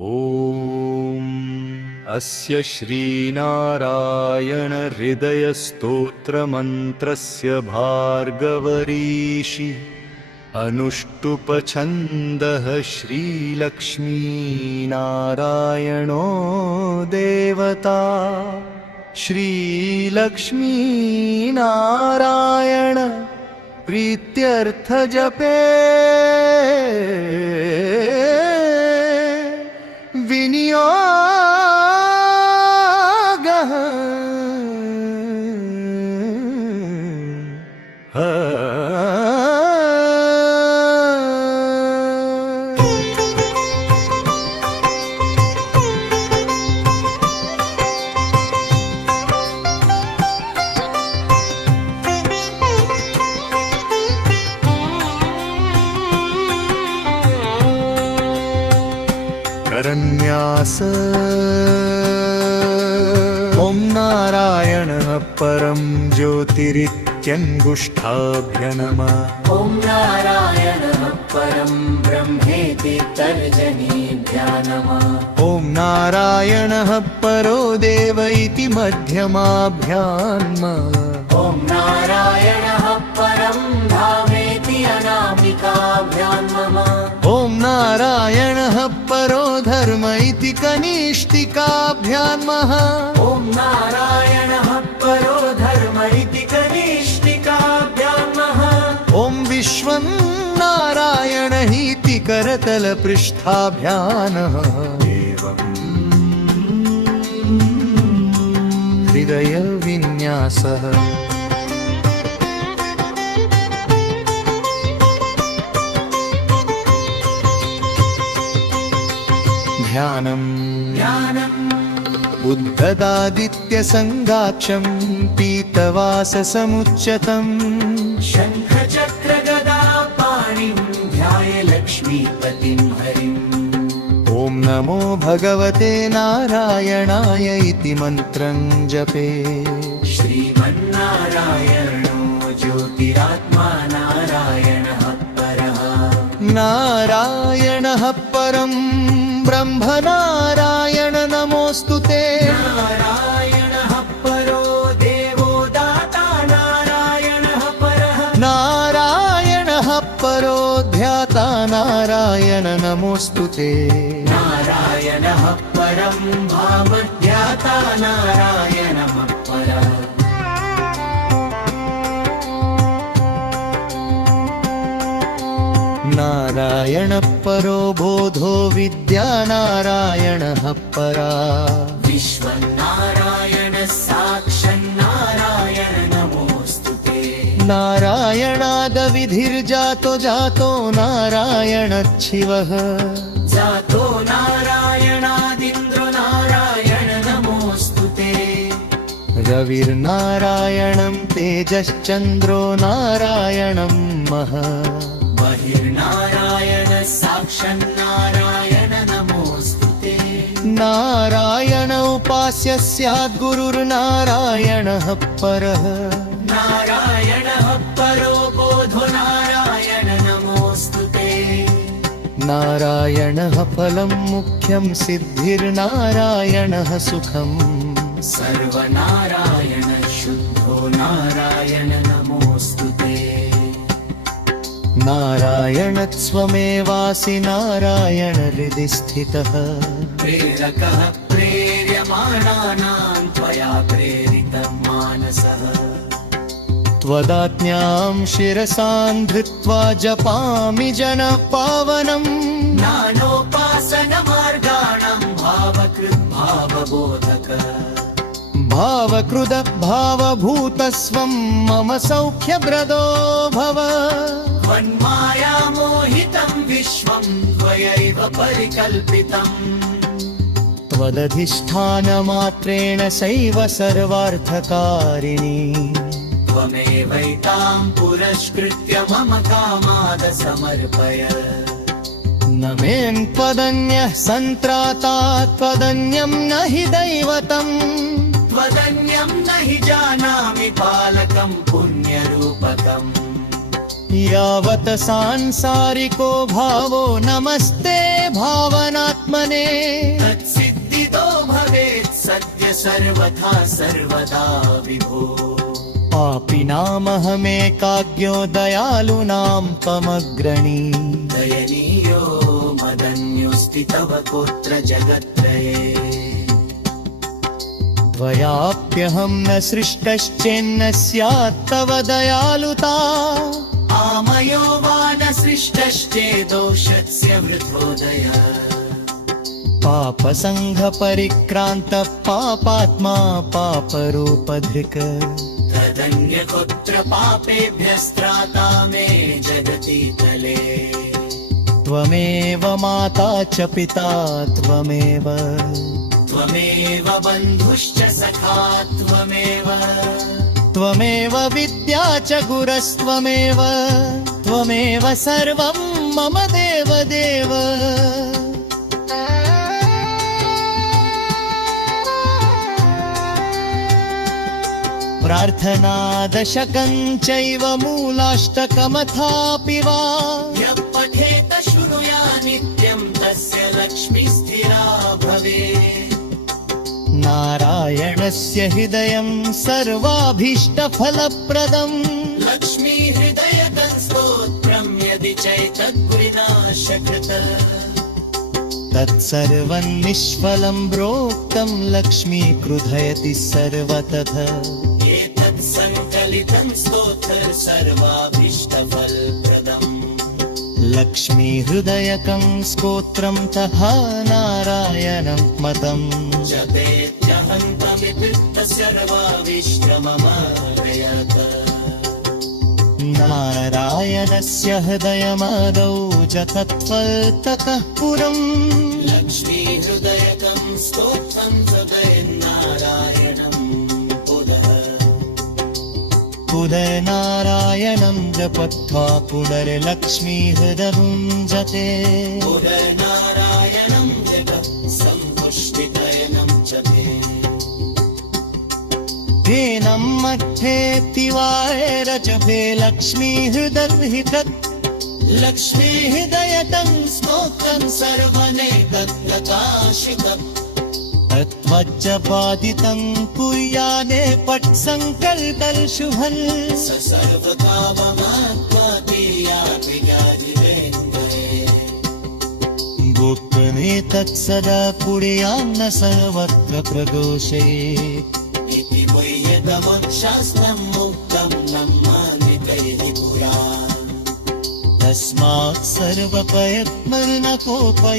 ॐ अस्य श्रीनारायण हृदयस्तोत्रमन्त्रस्य भार्गवरीषि अनुष्टुप्छन्दः श्रीलक्ष्मीनारायणो देवता। श्रीलक्ष्मीनारायण प्रीत्यर्थजपे विनियोगः करन्यास। ॐ नारायणः परं ज्योतिरित्यङ्गुष्ठाभ्यनमः। ॐ नारायणः परं ब्रह्मेति तर्जनीभ्यः नमः। ॐ नारायणः परो देव इति मध्यमाभ्यां नमः। ॐ नारायणः परं धामेति अनामिकाभ्यां नमः। ॐ नारायणः परो धर्म इति कनिष्ठिकाभ्यां नमः। ॐ नारायणः परो धर्म इति कनिष्ठिकाभ्यां नमः। ॐ विश्वं नारायण इति करतलपृष्ठाभ्यां नमः। हृदयविन्यासः। ध्यानम् उद्धदादित्यसङ्गाक्षं पीतवाससमुच्चतम् शङ्खचक्रगदा पाणिं ध्याय लक्ष्मीपतिं हरिम्। ॐ नमो भगवते नारायणाय इति मन्त्रं जपे। श्रीमन्नारायणो ज्योतिरात्मा नारायणः परः। नारायणः परं ब्रह्म नारायण नमोऽस्तुते। नारायणः परो देवो दाता नारायणः परः। नारायणः परो ध्याता नारायण नमोऽस्तुते। नारायणः परं भावध्याता नारायणः परः। नारायणः परो बोधो विद्या नारायणः परा। विश्वनारायणः साक्षन्नारायण नमोऽस्तुते। नारायणादविधिर्जातो जातो नारायणच्छिवः। जातो नारायणादिन्द्रो नारायण नमोऽस्तुते। रविर्नारायणं तेजश्चन्द्रो नारायणं महः। बहिर्नारायण साक्षन्नारायण नमोऽस्तुते। नारायण उपास्य स्यात् गुरुर्नारायणः परः। नारायणः परो बोधो नारायण नमोऽस्तुते। नारायणः फलं मुख्यं सिद्धिर्नारायणः सुखम्। सर्वनारायण शुद्धो नारायण नमोऽस्तुते। नारायणत्वमेवासि नारायण हृदि स्थितः। प्रेरकः प्रेर्यमाणानां त्वया प्रेरितं मानसः। त्वदाज्ञां शिरसां धृत्वा जपामि जनपावनम्। ज्ञानोपासनमार्गाणां भावकृद्भावबोधक। भावकृद भावभूतस्वं मम सौख्यप्रदो भव। त्वन्मायामोहितं विश्वं त्वयैव परिकल्पितम्। त्वदधिष्ठानमात्रेण सैव सर्वार्थकारिणी। त्वमेवैतां पुरस्कृत्य मम कामाद समर्पय। न मेन त्वदन्यः सन्त्राता त्वदन्यं न हि दैवतम्। त्वदन्यं न हि जानामि पालकं पुण्यरूपकम्। यावत् सांसारिको भावो नमस्ते भावनात्मने। सर्वथा सर्वदा विभो पापिनामहमेकाज्ञो दयालूनां त्वमग्रणी दयनीयो मदन्योऽस्ति तव कोऽत्र जगत्त्रये त्वयाप्यहं न सृष्टश्चेन्न स्यात् तव दयालुता आमयो वा न सृष्टश्चेदोषस्य वृथोदय पापसङ्घपरिक्रान्तः पापात्मा पापरूपधृक् तदन्यकोऽत्र पापेभ्यस्त्राता मे जगति तले त्वमेव माता च पिता त्वमेव त्वमेव बन्धुश्च सखा त्वमेव विद्या च गुरस्त्वमेव त्वमेव सर्वं मम देवदेव प्रार्थना दशकं चैव मूलाष्टकमथापि वा यः पठेत शृणुया नित्यं तस्य लक्ष्मी स्थिरा भवेत् नारायणस्य हृदयं सर्वाभीष्टफलप्रदम् लक्ष्मी हृदयकं स्तोत्रं यदि चैतद्विनाशकृत तत्सर्वं निष्फलं प्रोक्तं लक्ष्मी क्रुधयति सर्वतः एतत् सङ्कलितं स्तोत्र सर्वाभीष्टफलप्रदम् लक्ष्मी हृदयकं स्तोत्रं तथा नारायणं मतम् जपेत्यहन्तमिति सर्वाभीष्टममारयत नारायणस्य हृदयमादौ जगत्फलतः पुरम् लक्ष्मी हृदयकं स्तोत्रं सदयन्नारायणं पुनर्नारायणं जपत्वा पुनर्लक्ष्मी हृदयं जते पुनर्नारायणं जप सम्पुष्टितयनं च ते तेनं मध्ये तिवारजभे लक्ष्मी हृदयहितत् लक्ष्मी हृदयकं स्तोत्रं सर्वनेकप्रकाशितम् तत्त्वज्जपादितं कुर्याने पट्सङ्कल्पशुभन् स सर्वकाममात्मातीयाभिगादिवेन्द्रे गोपने तत्सदा कुर्यान्न सर्वत्र प्रदोषे इति वैयदमं शास्त्रं मुक्तं नमानितैः पुरा तस्मात् सर्वप्रयत्नकोपय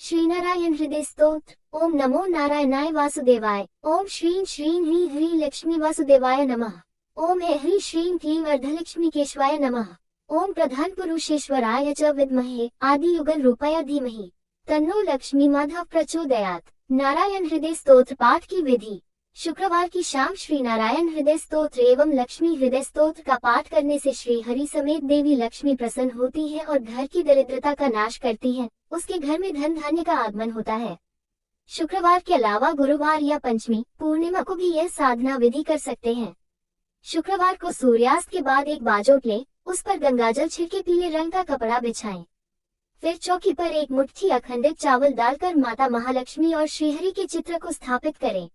श्रीनारायण हृदय स्तोत्र। ओम नमो नारायणाय वासुदेवाय। ओम श्रीं श्रीं ह्रीं ह्रीं लक्ष्मी वासुदेवाय नमः। ओम ह्रीं श्रीं क्लीं अर्धलक्ष्मी केशवाय नमः। ओम प्रधान पुरुषेश्वराय च विद्महे आदि युगल रूपाय धीमहि तन्नो लक्ष्मी माधव प्रचोदयात्। नारायण हृदय स्तोत्र पाठ की विधि। शुक्रवार की शाम श्री नारायण हृदय स्तोत्र एवं लक्ष्मी हृदय स्तोत्र का पाठ करने से श्री हरि समेत देवी लक्ष्मी प्रसन्न होती है और घर की दरिद्रता का नाश करती है। उसके घर में धन धान्य का आगमन होता है। शुक्रवार के अलावा गुरुवार या पंचमी पूर्णिमा को भी यह साधना विधि कर सकते हैं। शुक्रवार को सूर्यास्त के बाद एक बाजोट लें, उस पर गंगाजल छिड़के पीले रंग का कपड़ा बिछाएं। फिर चौकी पर एक मुट्ठी अखंडित चावल डालकर माता महालक्ष्मी और श्रीहरि के चित्र को स्थापित करें।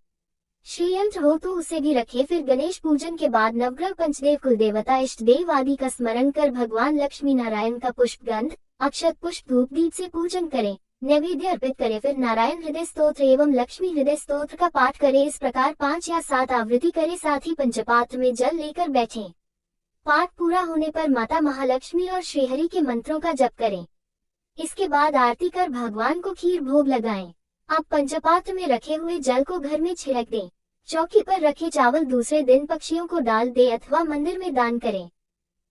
श्रीयंत्र हो तो उसे भी रखें। फिर गणेश पूजन के बाद नवग्रह पंचदेव कुलदेवता इष्ट देव आदि का स्मरण कर भगवान लक्ष्मी नारायण का पुष्प गंध अक्षत पुष्प धूप दीप से पूजन करें, नैवेद्य अर्पित करें। फिर नारायण हृदय स्तोत्र एवं लक्ष्मी हृदय स्तोत्र का पाठ करें। इस प्रकार 5 या 7 आवृत्ति करें। साथ ही पंचपात्र में जल लेकर बैठें। पाठ पूरा होने पर माता महालक्ष्मी और श्रीहरि के मंत्रों का जप करें। इसके बाद आरती कर भगवान को खीर भोग लगाएं। अब पंचपात्र में रखे हुए जल को घर में छिड़क दें। चौकी पर रखे चावल दूसरे दिन पक्षियों को डाल दे अथवा मंदिर में दान करें।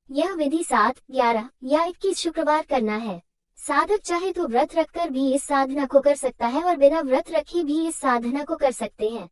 यह विधि 7, 11 या 21 शुक्रवार करना है। साधक चाहे तो व्रत रखकर भी इस साधना को कर सकता है और बिना व्रत रखे भी इस साधना को कर सकते हैं।